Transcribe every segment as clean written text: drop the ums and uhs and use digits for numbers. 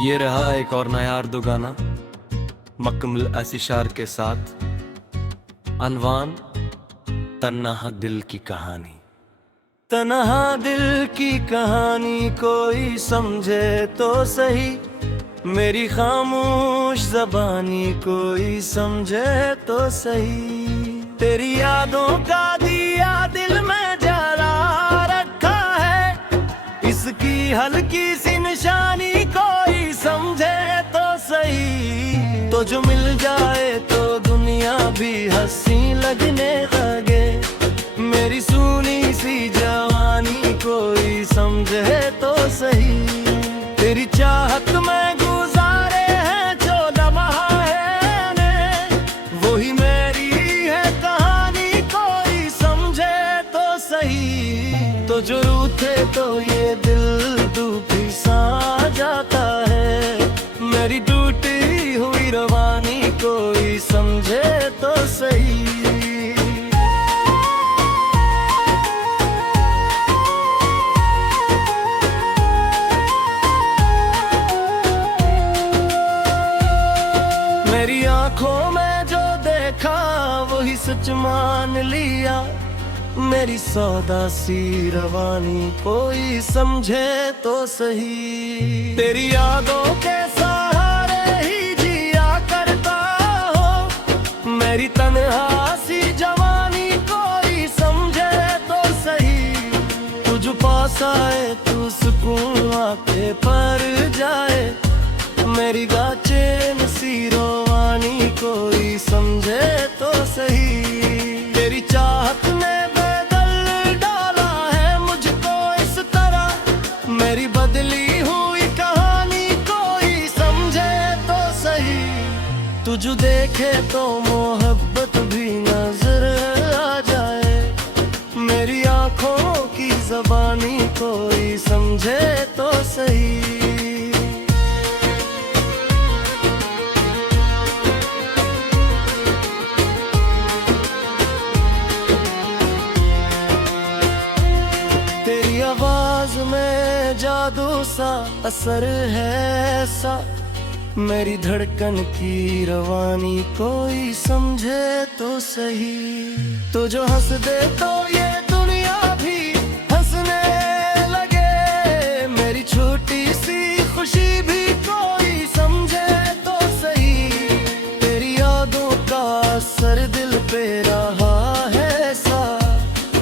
ये रहा एक और नया उर्दू गाना मकमुल असिशार के साथ, अनवान तन्हा दिल की कहानी। तन्हा दिल की कहानी कोई समझे तो सही, मेरी खामोश ज़बानी कोई समझे तो सही। तेरी यादों का दिया दिल में जला रखा है, इसकी हल्की सी निशानी कोई समझे तो सही। तो जो मिल जाए तो दुनिया भी हंसी लगने लगे, मेरी सूनी सी जवानी कोई समझे तो सही। तेरी चाहत में गुजारे हैं जो लम्हा है, वही मेरी है कहानी कोई समझे तो सही। तो जो रूठे तो ये दिल दुखी सा जाता है, मेरी टूटी हुई रवानी कोई समझे तो सही। मेरी आंखों में जो देखा वही सच मान लिया, मेरी सौदा सी रवानी कोई समझे तो सही। तेरी यादों के सहारे ही जिया करता हो, मेरी तन्हा सी जवानी कोई समझे तो सही। तुझ पास आए तू सुकून आके पर जाए, मेरी गाचेन सी रोवानी कोई समझे तो सही। तेरी चाहत ने बदल डाला है मुझको इस तरह, मेरी बदली हुई कहानी कोई समझे तो सही। तुझ देखे तो मोहब्बत भी नजर आ जाए, मेरी आंखों की ज़बानी कोई समझे तो सही। तेरी आवाज में जादू सा असर है ऐसा, मेरी धड़कन की रवानी कोई समझे तो सही। तो जो हंस दे तो ये दुनिया भी हंसने लगे, मेरी छोटी सी खुशी भी कोई समझे तो सही। तेरी यादों का असर दिल पे रहा है ऐसा,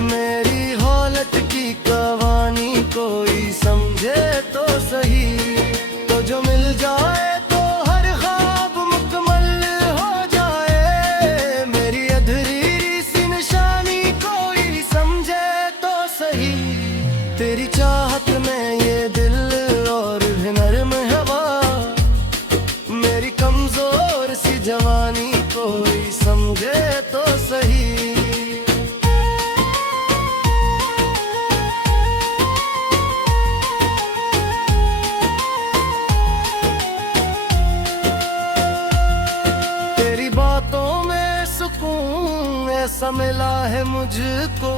मेरी हालत की कहानी कोई समझे तो सही। तो जो मिल जाए तो हर ख्वाब मुकम्मल हो जाए, मेरी अधूरी सी निशानी कोई समझे तो सही। तेरी चाहत में ये दिल और नर्म हवा, मेरी कमजोर सी जवानी कोई समझे तो सही। बातों में सुकून ऐसा मिला है मुझको,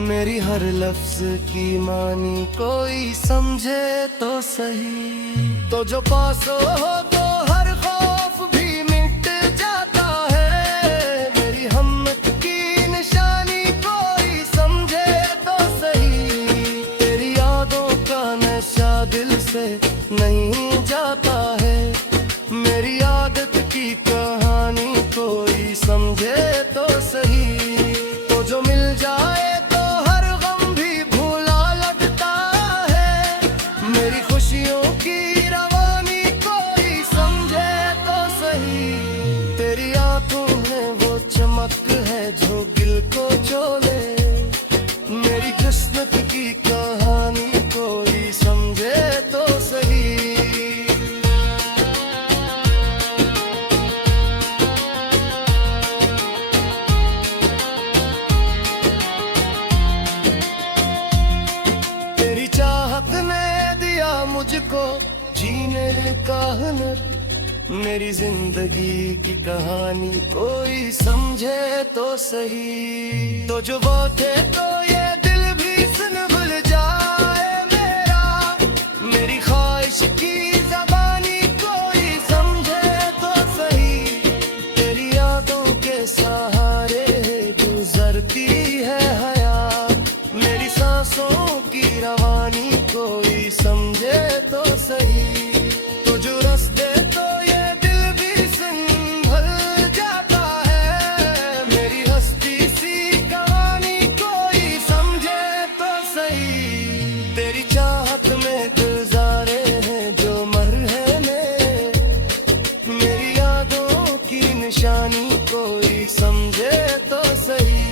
मेरी हर लफ्ज की मानी कोई समझे तो सही। तो जो पास हो तो हर खौफ भी मिट जाता है, मेरी हिम्मत की निशानी कोई समझे तो सही। तेरी यादों का नशा दिल से नहीं जाता है, मेरी आदत की कहानी कोई समझे तो सही। तो जो मिल जाए तो हर गम भी भूला लगता है, मेरी खुशियों की रवानी कोई समझे तो सही। तेरी आंखों में वो चमक है जो दिल को चोले, मेरी किस्मत की कहानी कोई समझे तो सही। मुझको जीने का हुनर, मेरी जिंदगी की कहानी कोई समझे तो सही। तो जो वो थे तो ये दिल भी सुन भूल जाए मेरा, मेरी ख्वाहिश की ज़बान निशानी कोई समझे तो सही।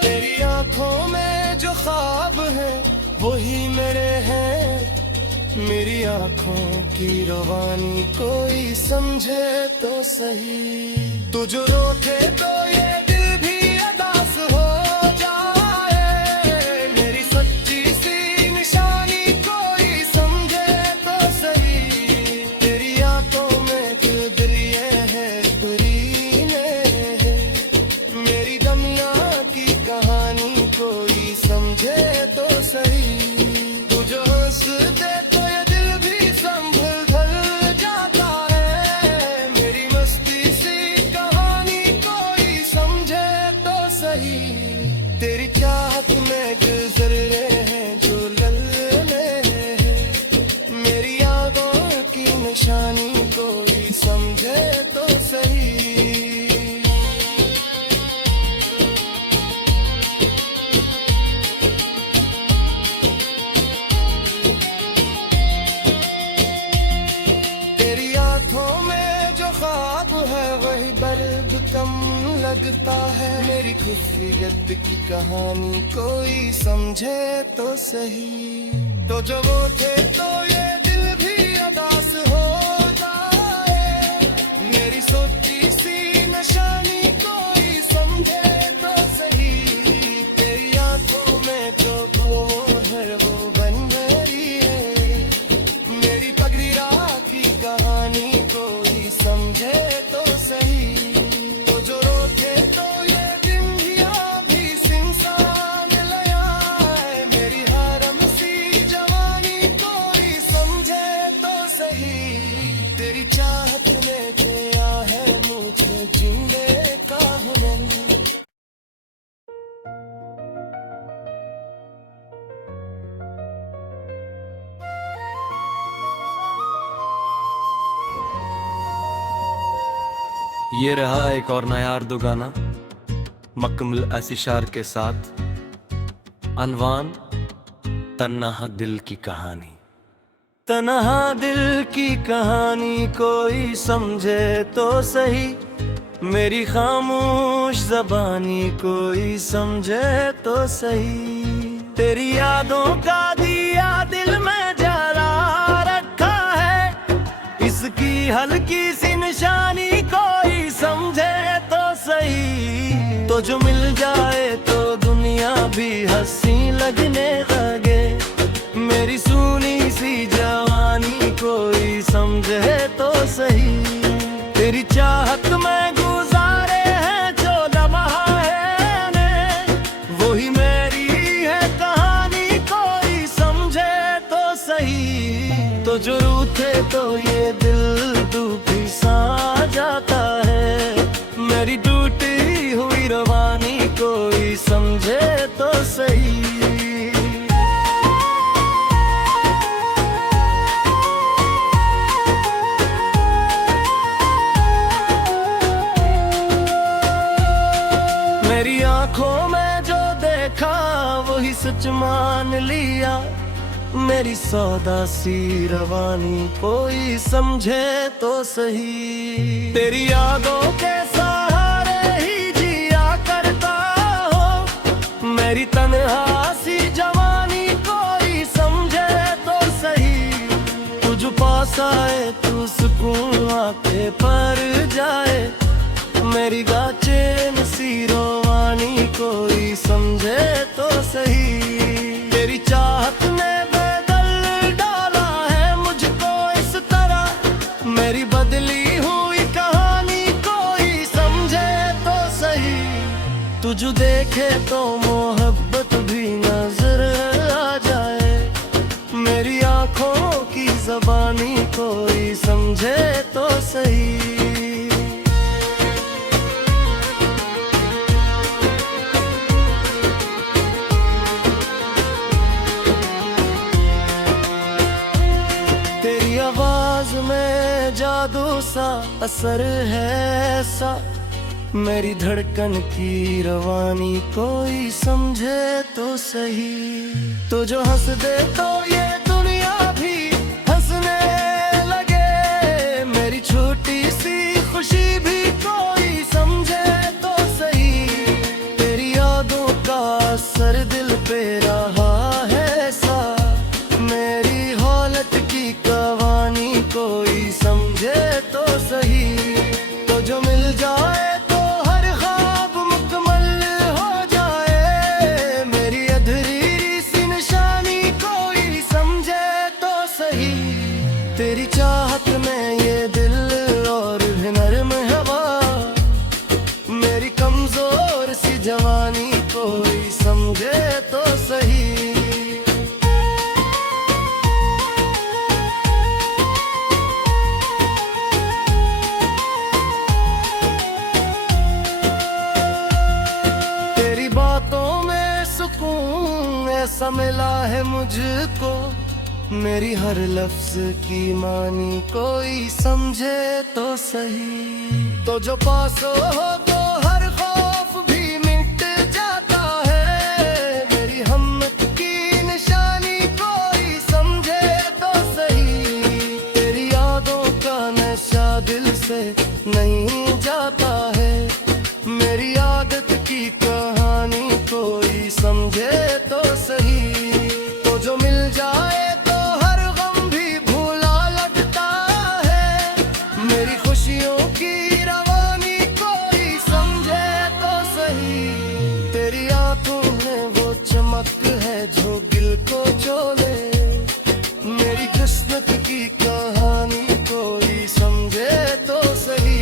तेरी आंखों में जो ख्वाब है वही मेरे हैं, मेरी आंखों की रवानी कोई समझे तो सही। तू जो रोके तो ये दिल भी अदास हो जाए, मेरी सच्ची सी निशानी कोई समझे तो सही। तेरी आंखों में दिल ये है करीने है, मेरी दुनिया की कहानी कोई समझे तो सही। तू जो हंस दे तो ये दिल भी संभल ढल जाता है, मेरी मस्ती सी कहानी कोई समझे तो सही। तेरी चाहत में गुजर रहे हैं जो ललने हैं, मेरी यादों की निशानी कोई समझे तो सही। वही बर्द कम लगता है, मेरी खुशियत की कहानी कोई समझे तो सही। तो जो वो थे तो ये दिल भी अदास हो जाए, मेरी सोची सी निशानी कोई समझे तो सही। तेरी आंखों में जो वो है वो बन गई है, मेरी पगड़ी राखी कहानी कोई समझे तो सही। तो जो रोके तो ये दिन भी सिंसान लया है, मेरी हरम सी जवानी कोई समझे तो सही। तेरी चाहत ने किया है मुझे जिंदे का हुनर। ये रहा एक और नया उर्दू गाना मकमुल असिशार के साथ, अनवान तन्हा दिल की कहानी। तन्हा दिल की कहानी कोई समझे तो सही, मेरी खामोश ज़बानी कोई समझे तो सही। तेरी यादों का दिया दिल में जला रखा है, इसकी हल्की सी निशानी कोई समझे तो सही। तो जो मिल जाए तो दुनिया भी हंसी लगने लगे, मेरी सूनी सी जवानी कोई समझे तो सही। तेरी चाहत में गुजारे हैं जो लम्हा है ने, वही मेरी है कहानी कोई समझे तो सही। तो जो रूठे तो ये दिल दुखी सा जाता है, मेरी टूटी हुई रवानी कोई समझे तो सही। मेरी आंखों में जो देखा वही सच मान लिया, मेरी सौदा सी रवानी कोई समझे तो सही। तेरी यादों के सहारे ही जिया करता हो, मेरी तन्हा सी जवानी कोई समझे तो सही। तुझ पास आए तू सुकून आके पर जाए, मेरी गाचेन सी रोवानी कोई समझे तो सही। तेरी चाहत ने तुझ देखे तो मोहब्बत भी नजर आ जाए, मेरी आंखों की ज़बानी कोई समझे तो सही। तेरी आवाज में जादू सा असर है सा, मेरी धड़कन की रवानी कोई समझे तो सही। तो जो हंस दे तो ये दुनिया भी हंसने लगे, मेरी छोटी सी खुशी भी कोई समझे तो सही। तेरी यादों का असर दिल पे रहा है ऐसा, मेरी हालत की कहानी कोई समझे तो सही। तो जो मिल जाए तो हर ख्वाब मुकम्मल हो जाए, मेरी अधूरी सी निशानी कोई समझे तो सही। तेरी चाहत में ये दिल और भी नर्म हवा, मेरी कमजोर सी जवानी कोई समझे तो सही। तेरी बातों में सुकून ऐसा मिला है मुझको, मेरी हर लफ्ज की मानी कोई समझे तो सही। तो जो पास हो तो हर खौफ भी मिट जाता है, मेरी हिम्मत की निशानी कोई समझे तो सही। तेरी यादों का नशा दिल से नहीं जाता है, मेरी आदत की कहानी कोई समझे तो सही। तो जो मिल जाए तो हर गम भी भूला लगता है, मेरी खुशियों की रवानी कोई समझे तो सही। तेरी आंखों में वो चमक है जो दिल को चोले, मेरी किस्मत की कहानी कोई समझे तो सही।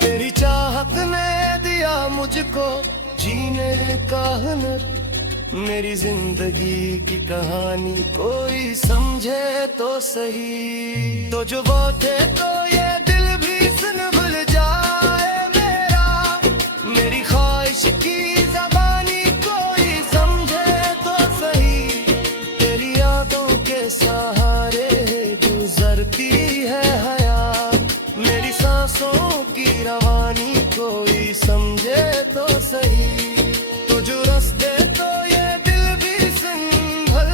तेरी चाहत ने दिया मुझको जीने का हुनर, मेरी जिंदगी की कहानी कोई समझे तो सही। तो जो वो थे तो ये दिल भी सुन भूल जाए मेरा, मेरी ख्वाहिश की ज़बानी कोई समझे तो सही। तेरी यादों के सहारे गुजरती है हयात, मेरी सांसों की रवानी कोई समझे तो सही। तो जो रस दे तो ये दिल भी संभल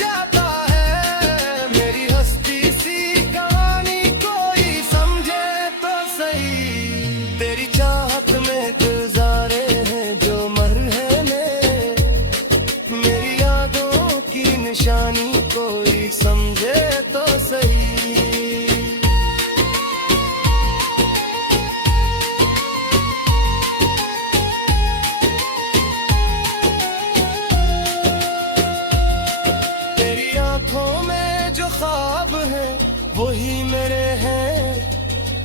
जाता है, मेरी हस्ती सी कहानी कोई समझे तो सही। तेरी चाहत में गुजारे हैं जो मरहले, मेरी यादों की निशानी कोई समझे तो सही। तेरी आंखों में जो ख्वाब है वही मेरे हैं,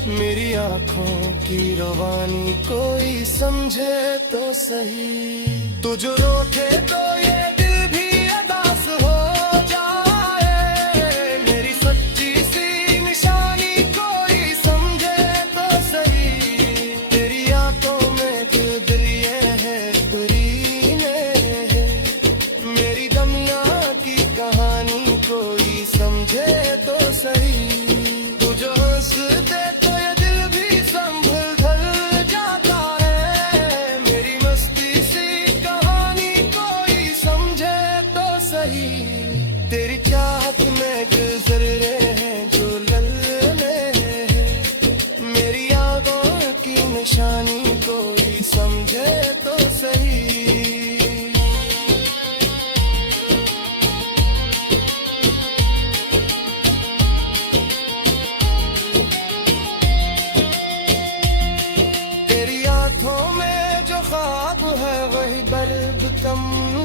मेरी आंखों की रवानी कोई समझे तो सही। तू जो रोके तो ये दिल भी अदास हो जाए, मेरी सच्ची सी निशानी कोई समझे तो सही। तेरी आंखों में जो दरिया है करीने है, मेरी दमिया की कहानी कोई समझे तो सही। तू जो हंस दे तो ये दिल भी संभल जाता है, मेरी मस्ती सी कहानी कोई समझे तो सही। तेरी चाहत में गुजर रहे हैं जो लल्ले हैं, मेरी यादों की निशानी कोई समझे तो सही। तेरी आंखों में जो ख्वाब है वही बर्ब कम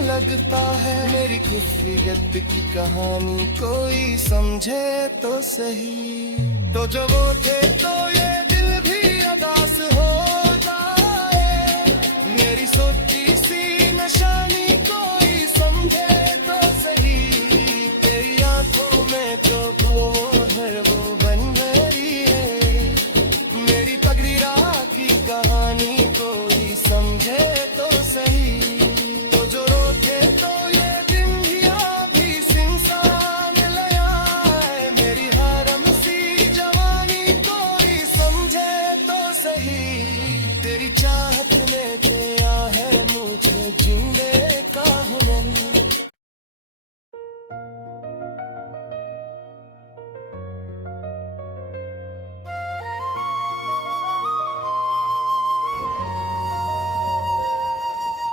लगता है, मेरी खुशियत की कहानी कोई समझे तो सही। तो जो वो थे तो ये दिल भी अदास हो जाए, मेरी सोची सी निशानी कोई समझे तो सही। तेरी आंखों में जो वो है वो बन गई है, मेरी पगड़ी राह की कहानी कोई समझे तो सही। तो जो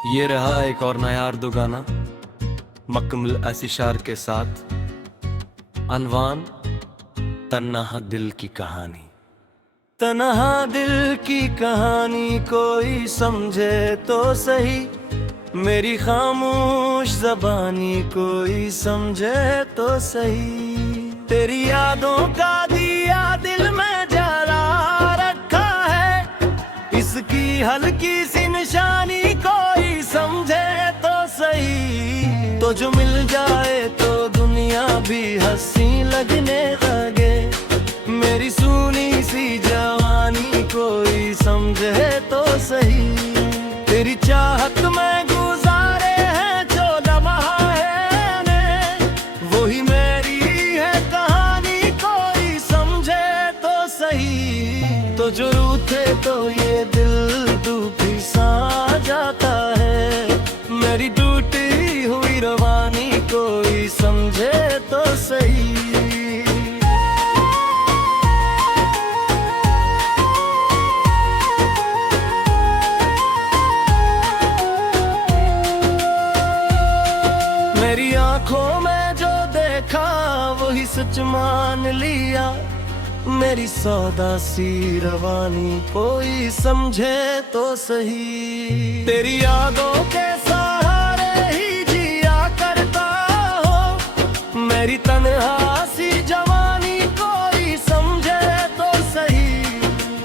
ये रहा एक और नया उर्दू गाना मकमुल ऐसी शार के साथ, अनवान तन्हा दिल की कहानी। तन्हा दिल की कहानी कोई समझे तो सही, मेरी खामोश ज़बानी कोई समझे तो सही। तेरी यादों का दिया दिल में जला रखा है, इसकी हल्की सी निशानी कोई समझे तो सही। तो जो मिल जाए तो दुनिया भी हंसी लगने लगे, मेरी सूनी सी जवानी कोई समझे तो सही। तेरी चाहत में गुजारे हैं जो लम्हा है, वही मेरी है कहानी कोई समझे तो सही। तो जो रूठे तो ये दिल दुखी सा जाता है, मेरी टूटी हुई रवानी कोई समझे तो सही। मेरी आंखों में जो देखा वही सच मान लिया, मेरी सौदा सी रवानी कोई समझे तो सही। तेरी यादों के सहारे ही जिया करता हो, मेरी तन्हा सी जवानी कोई समझे तो सही।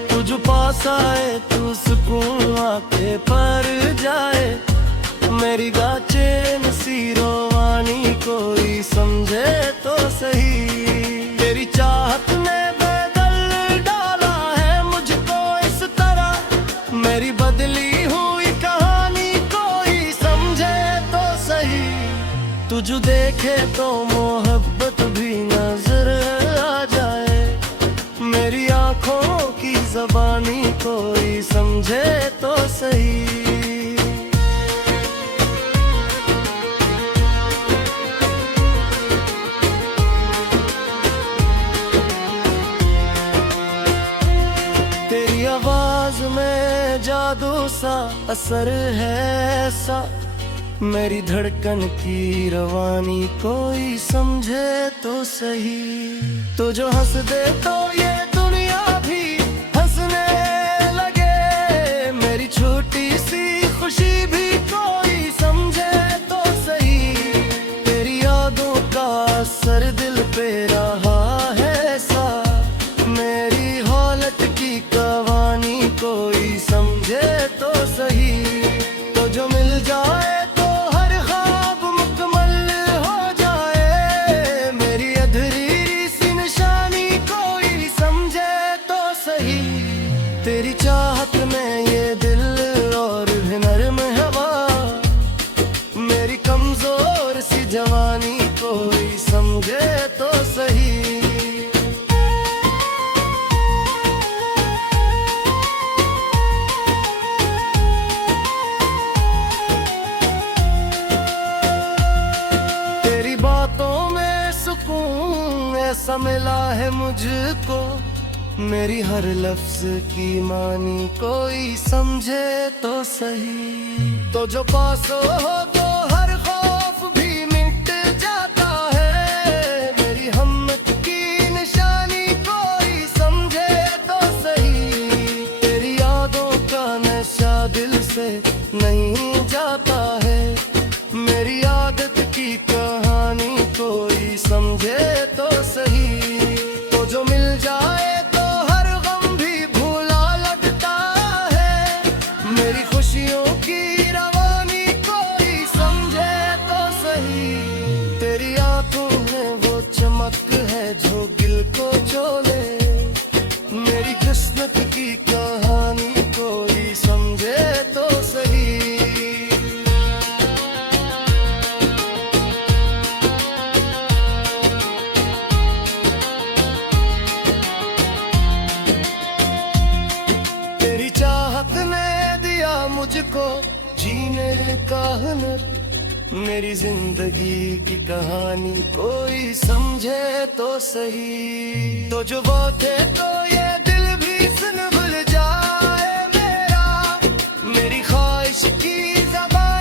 तुझ पास आए तू सुकून आके पर जाए, मेरी गाचेन सी रोवानी कोई समझे तो सही। तेरी चाहत ने बदल डाला है मुझको इस तरह, मेरी बदली हुई कहानी कोई समझे तो सही। तुझ देखे तो मोहब्बत भी नजर आ जाए, मेरी आंखों की ज़बानी कोई समझे तो सही। आवाज में जादू सा असर है ऐसा, मेरी धड़कन की रवानी कोई समझे तो सही। तो जो हंस दे तो ये दुनिया भी हंसने लगे, मेरी छोटी सी खुशी भी कोई समझे तो सही। तेरी यादों का असर दिल पे रहा है ऐसा, मेरी हालत की कहानी कोई समझे तो सही। तो जो मिल जाए तो हर ख्वाब मुकम्मल हो जाए, मेरी अधूरी सी निशानी कोई समझे तो सही। तेरी चाहत में ये दिल और भी नरम हवा, मेरी कमजोर सी जवानी कोई समझे तो सही। ऐसा मिला है मुझको, मेरी हर लफ्ज की मानी कोई समझे तो सही। तो जो पास हो तो हर खौफ भी मिट जाता है, मेरी हिम्मत की निशानी कोई समझे तो सही। तेरी यादों का नशा दिल से नहीं जाता है, मेरी आदत की कहानी कोई समझे तो सही। तो जो मिल जाए तो हर गम भी भूला लगता है, मेरी खुशियों की रवानी कोई समझे तो सही। तेरी आंखों में वो चमक है जो दिल को चोले, मेरी किस्मत की कहानी कोई समझे तो सही। मुझको जीने का हुनर, मेरी जिंदगी की कहानी कोई समझे तो सही। तो जो वो थे तो ये दिल भी सुन भूल जाए मेरा, मेरी ख्वाहिश की ज़बान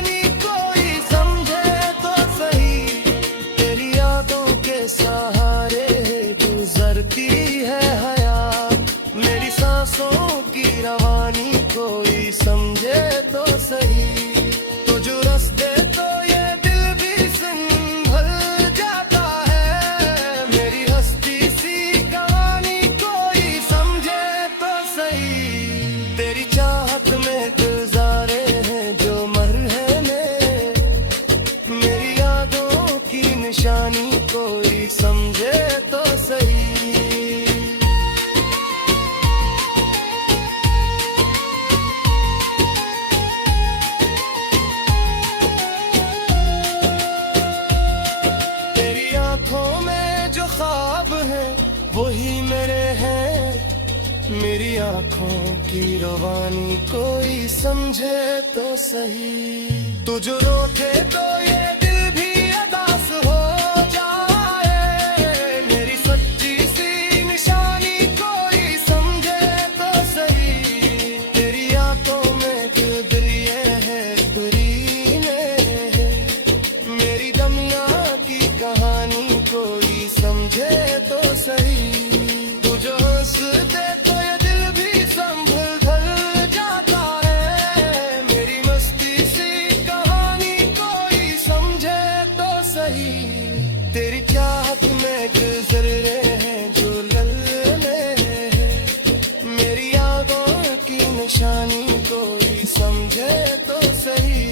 निशानी कोई समझे तो सही। तेरी आंखों में जो ख्वाब है वही मेरे हैं, मेरी आंखों की रवानी कोई समझे तो सही। तू जो रोके तो ये दिल भी अदास हो जाए, मेरी सच्ची सी निशानी कोई समझे तो सही। तेरी आंखों में दिल ये है करीने है, मेरी दुनिया की कहानी कोई समझे तो सही। तू जो हंस दे तेरी चाहत में गुजर रहे हैं जो लल्ले हैं, मेरी यादों की निशानी कोई समझे तो सही।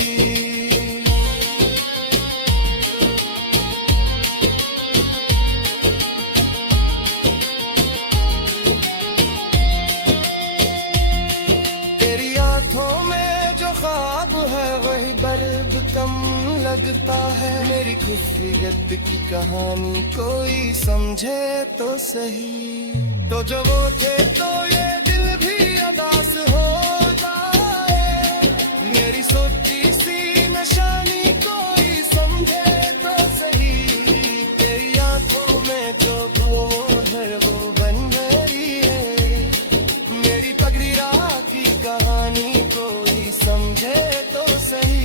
तेरी आंखों में जो ख्वाब है वही बल्ब कम लगता है, मेरी खुशियत की कहानी कोई समझे तो सही। तो जब वो थे तो ये दिल भी अदास हो जाए, मेरी सोची सी निशानी कोई समझे तो सही। तेरी आंखों में जो वो है वो बन गई है, मेरी पगड़ी राह की कहानी कोई समझे तो सही।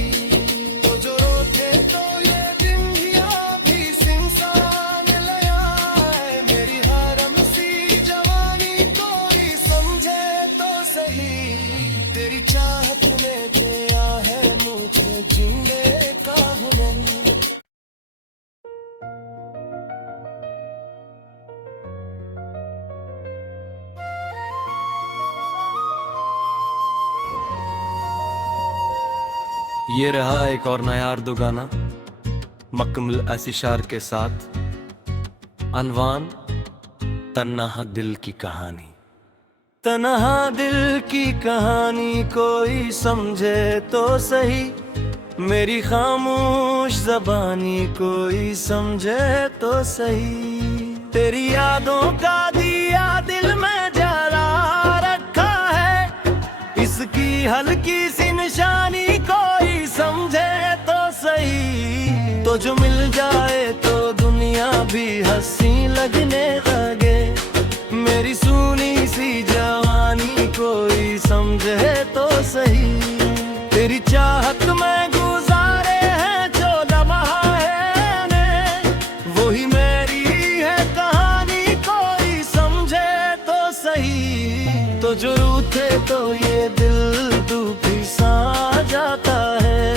तेरी चाहत में दिया है मुझे जिंदे का हुनर। ये रहा एक और नया उर्दू गाना मकमुल असिशार के साथ, अनवान तन्हा दिल की कहानी। तन्हा दिल की कहानी कोई समझे तो सही, मेरी खामोश ज़बानी कोई समझे तो सही। तेरी यादों का दिया दिल में जला रखा है, इसकी हल्की सी निशानी कोई समझे तो सही। तो जो मिल जाए तो दुनिया भी हंसी लगने लगे, मेरी सुनी सी जवानी कोई समझे तो सही। तेरी चाहत में गुजारे हैं जो लम्हा है ने, वही मेरी है कहानी कोई समझे तो सही। तो जो रूठे तो ये दिल दुखी सा जाता है,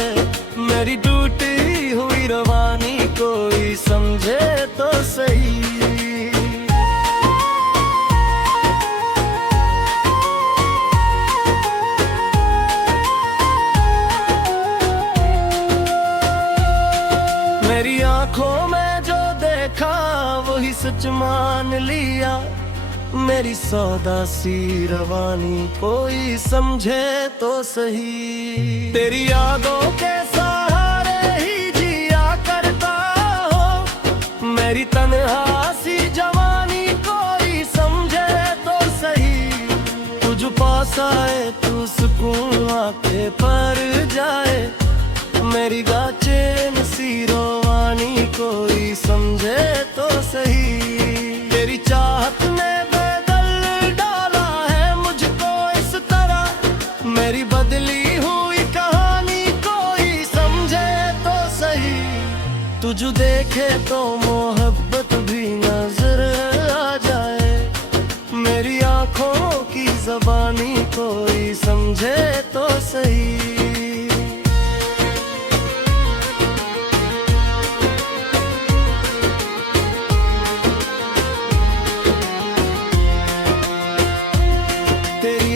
मेरी टूटी हुई रवानी कोई समझे तो सही। मेरी आंखों में जो देखा वही सच मान लिया, मेरी सौदा सी रवानी कोई समझे तो सही। तेरी यादों के सहारे ही जिया करता हो, मेरी तन्हा सी जवानी कोई समझे तो सही। तुझ पास आए तू सुकून आके पर जाए, मेरी गाचेन सी रोवानी कोई समझे तो सही। तेरी चाहत ने बदल डाला है मुझको इस तरह, मेरी बदली हुई कहानी कोई समझे तो सही। तुझ देखे तो मोहब्बत भी नजर आ जाए, मेरी आंखों की ज़बानी कोई समझे तो सही।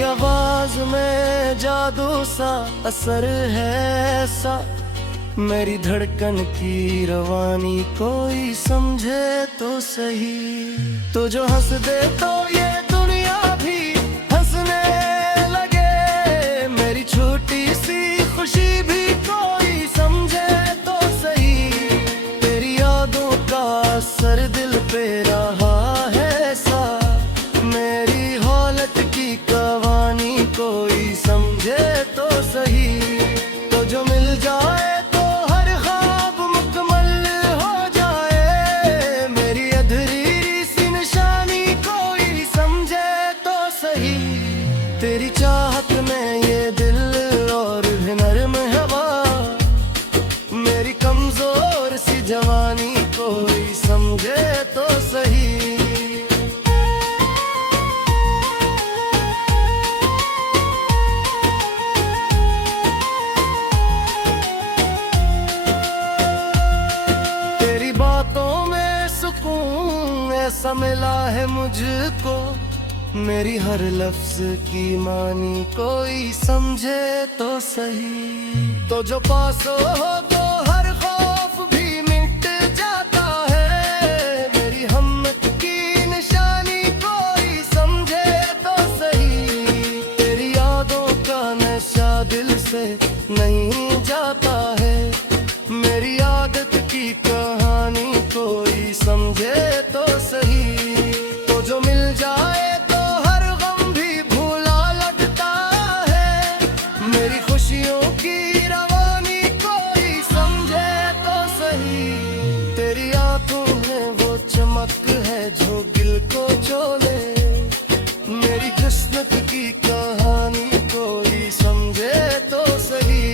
आवाज में जादू सा असर है ऐसा, मेरी धड़कन की रवानी कोई समझे तो सही। तो जो हंस दे तो ये दुनिया भी हंसने लगे, मेरी छोटी सी खुशी भी कोई समझे तो सही। तेरी यादों का असर दिल पे रहा है सा, मेरी हालत की कहानी कोई समझे तो सही। तो जो मिल जाए तेरी चाहत में ये दिल और भी नर्म हवा, मेरी कमजोर सी जवानी कोई समझे तो सही। तेरी बातों में सुकून ऐसा मिला है मुझको, मेरी हर लफ्ज की मानी कोई समझे तो सही। तो जो पास हो तो हर खौफ भी मिट जाता है, मेरी हिम्मत की निशानी कोई समझे तो सही। तेरी यादों का नशा दिल से नहीं जाता है, मेरी आदत की कहानी कोई समझे तो सही। तो जो मिल जाए खुशियों की रवानी कोई समझे तो सही। तेरी आंखों में वो चमक है जो दिल को चोले, मेरी किस्मत की कहानी कोई समझे तो सही।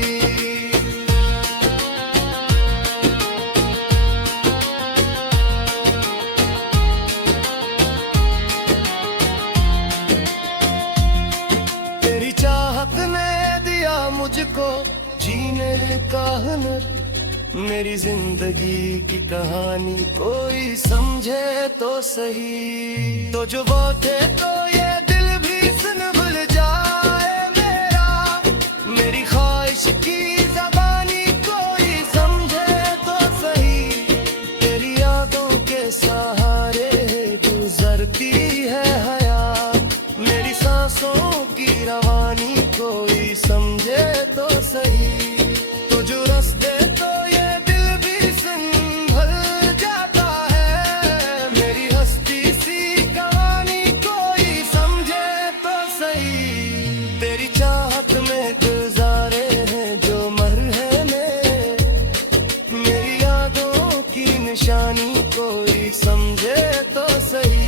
तेरी चाहत ने मुझको जीने का हुनर, मेरी जिंदगी की कहानी कोई समझे तो सही। तो जो बात है तो ये दिल भी सुन भूल जाए मेरा, मेरी ख्वाहिश की ज़बानी कोई समझे तो सही। तेरी यादों के सहारे गुजरती है हयात, मेरी सांसों की रवानी कोई समझे तो सही। तो जो रस दे तो ये दिल भी संभल जाता है, मेरी हस्ती सी कहानी कोई समझे तो सही। तेरी चाहत में गुजारे हैं जो मरहमे, मेरी यादों की निशानी कोई समझे तो सही।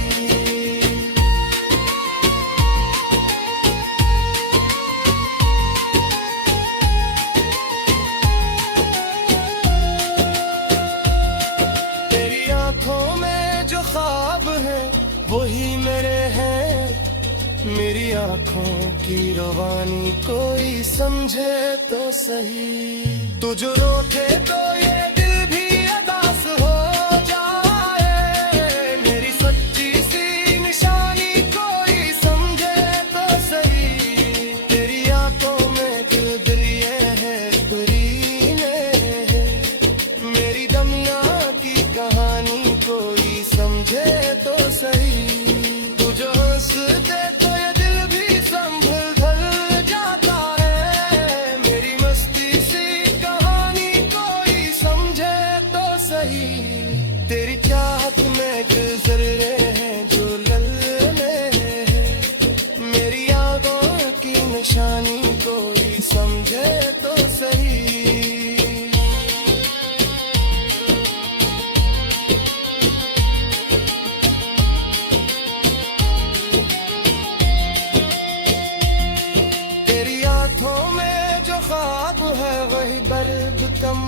वही मेरे हैं, मेरी आँखों की रवानी कोई समझे तो सही। तू जो रोके तो ये दिल भी अदास हो जाए, मेरी सच्ची सी निशानी कोई समझे तो सही। तेरी आँखों में दिल दरिए है करीने है, मेरी दमिया की कहानी कोई समझे तो सही। तू जो हंस दे तो ये दिल भी संभल ढल जाता है, मेरी मस्ती सी कहानी कोई समझे तो सही। तेरी चाहत में गुजर रहे हैं जो लल्ले हैं, मेरी यादों की निशानी कोई समझे तो सही। वही बर्द कम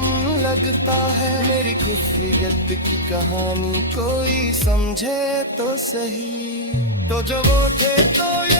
लगता है, मेरी खुफियत की कहानी कोई समझे तो सही। तो जो वो थे तो ये